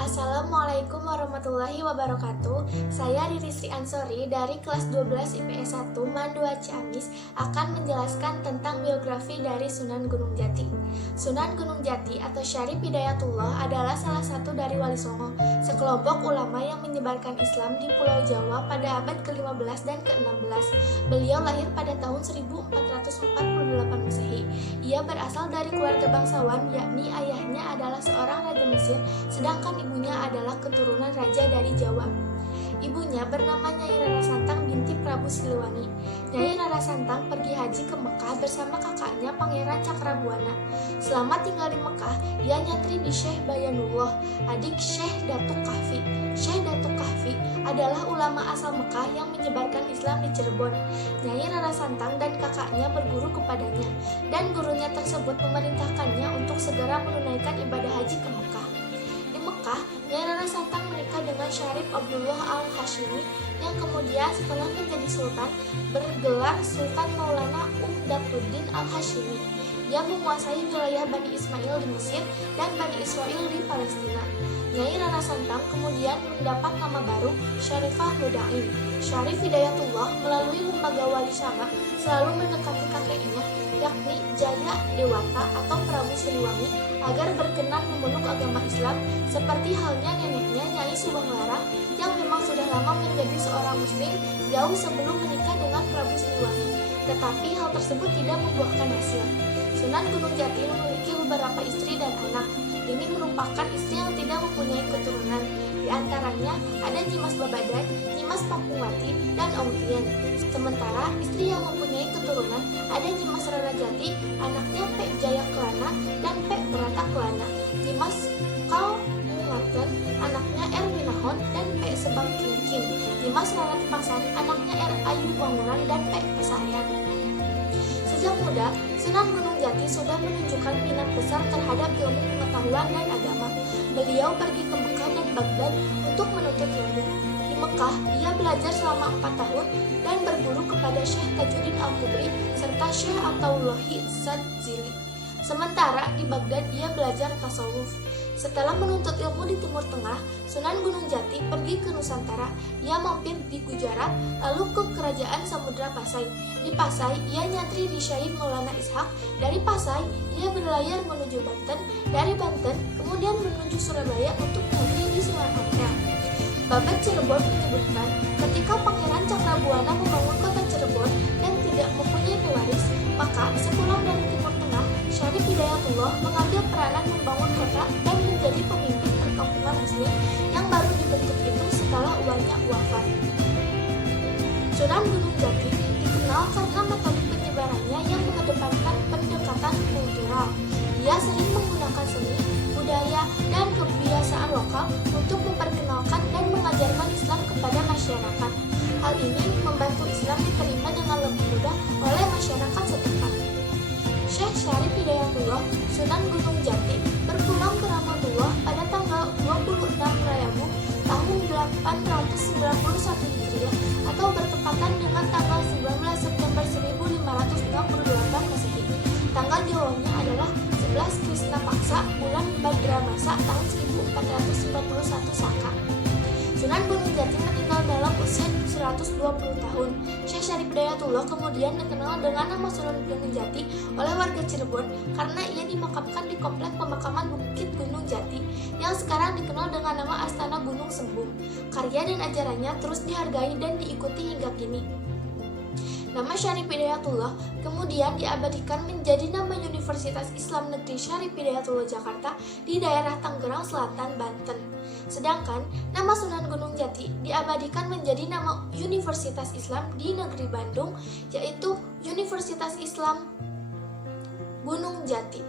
Assalamualaikum warahmatullahi wabarakatuh. Saya Riri Sri Ansori dari kelas 12 IPS 1 Mandua Ciamis akan menjelaskan tentang biografi dari Sunan Gunung Jati. Sunan Gunung Jati atau Syarif Hidayatullah adalah salah satu dari Wali Songo, sekelompok ulama yang menyebarkan Islam di Pulau Jawa pada abad ke-15 dan ke-16. Beliau lahir pada tahun 1448 Masehi. Ia berasal dari keluarga bangsawan, yakni ayahnya adalah seorang raja Mesir, sedangkan ibunya adalah keturunan raja dari Jawa. Ibunya bernama Nyai Rara Santang binti Prabu Siliwangi. Nyai Rara Santang pergi haji ke Mekah bersama kakaknya Pangeran Cakrabuana. Selama tinggal di Mekah, ia nyantri di Syekh Bayanullah, adik Syekh Datuk Kahfi. Syekh Datuk Kahfi adalah ulama asal Mekah yang menyebarkan Islam di Cirebon. Nyai Rara Santang dan kakaknya berguru kepadanya, dan gurunya tersebut memerintahkannya untuk segera menunaikan ibadah haji ke Mekah. Mekah, Nyai Rara Santang menikah dengan Syarif Abdullah Al-Hashimi yang kemudian setelah menjadi sultan bergelar Sultan Maulana Umdatuddin Al-Hashimi. Ia menguasai wilayah Bani Ismail di Mesir dan Bani Israil di Palestina. Nyai Rara Santang kemudian mendapat nama baru Syarifah Mudaim. Syarif Hidayatullah melalui lembaga wali sama selalu mendekati kakeknya, yakni Jaya Dewata atau Prabu Siliwangi, agar berkenan memeluk agama Islam, seperti halnya neneknya Nyai Subang Larang yang memang sudah lama menjadi seorang muslim jauh sebelum menikah dengan Prabu Siliwangi. Tetapi hal tersebut tidak membuahkan hasil. Sunan Gunung Jati memiliki beberapa istri dan anak. Ini merupakan istri yang tidak mempunyai keturunan. Di antaranya ada Nyimas Babadan, Nyimas Pakuwati, dan Aumtien. Sementara istri yang mempunyai keturunan ada Nyimas Rara Jati, anaknya Pek Jaya Kelana dan Pek Berata Kelana, Nyimas Kal Mungaten, anaknya Er Winahon dan Pek Sebang Kingkin, Nyimas Rara Tepasan, anaknya Er Ayu Wangunan dan Pek Pesarian. Sejak muda, Sunan Gunung Jati sudah menunjukkan minat besar terhadap ilmu pengetahuan dan agama. Beliau pergi ke Mekah dan Baghdad untuk menuntut ilmu. Di Mekah, ia belajar selama 4 tahun dan berguru kepada Syekh Tajuddin Al-Kubri serta Syekh Ataullahi Sadzili. Sementara di Baghdad ia belajar tasawuf. Setelah menuntut ilmu di Timur Tengah, Sunan Gunung Jati pergi ke Nusantara. Ia mampir di Gujarat, lalu ke Kerajaan Samudra Pasai. Di Pasai, ia nyantri di Syahid Maulana Ishaq. Dari Pasai, ia berlayar menuju Banten. Dari Banten, kemudian menuju Surabaya untuk nyantri di Surakarta. Babad Cirebon menyebutkan, ketika Pangeran Cakrabuana membangun kota Cirebon dan tidak mempunyai pewaris, maka sepulang dari Timur Tengah, Syarif Hidayatullah mengambil peranan membangun kota dan menjadi pemimpin perkampungan muslim yang baru dibentuk itu setelah uangnya wafat. Sunan Gunung Jati dikenal karena metode penyebarannya yang mengedepankan pendekatan kultural. Dia sering menggunakan seni, budaya, dan kebiasaan lokal untuk memperkenalkan dan mengajarkan Islam kepada masyarakat. Hal ini membantu Islam diterima dengan lebih mudah oleh masyarakat setempat. Syekh Syarif Hidayatullah, Sunan Gunung Jati, berpulang ke Rahmatullah pada tanggal 26 Rayabu tahun 891 Hijriah atau bertepatan dengan tanggal 19 September 1568 Masehi. Tanggal Jawanya adalah 11 Krisna Paksa bulan Badramasa tahun 1491 Saka. Sunan Gunung Jati meninggal dalam usia 120 tahun. Syekh Syarif Hidayatullah kemudian dikenal dengan nama Sunan Gunung Jati oleh warga Cirebon karena ia dimakamkan di komplek pemakaman Bukit Gunung Jati yang sekarang dikenal dengan nama Astana Gunung Sembung. Karya dan ajarannya terus dihargai dan diikuti hingga kini. Nama Syarif Hidayatullah kemudian diabadikan menjadi nama Universitas Islam Negeri Syarif Hidayatullah Jakarta di daerah Tangerang Selatan, Banten. Sedangkan nama Sunan Gunung Jati diabadikan menjadi nama Universitas Islam di Negeri Bandung, yaitu Universitas Islam Gunung Jati.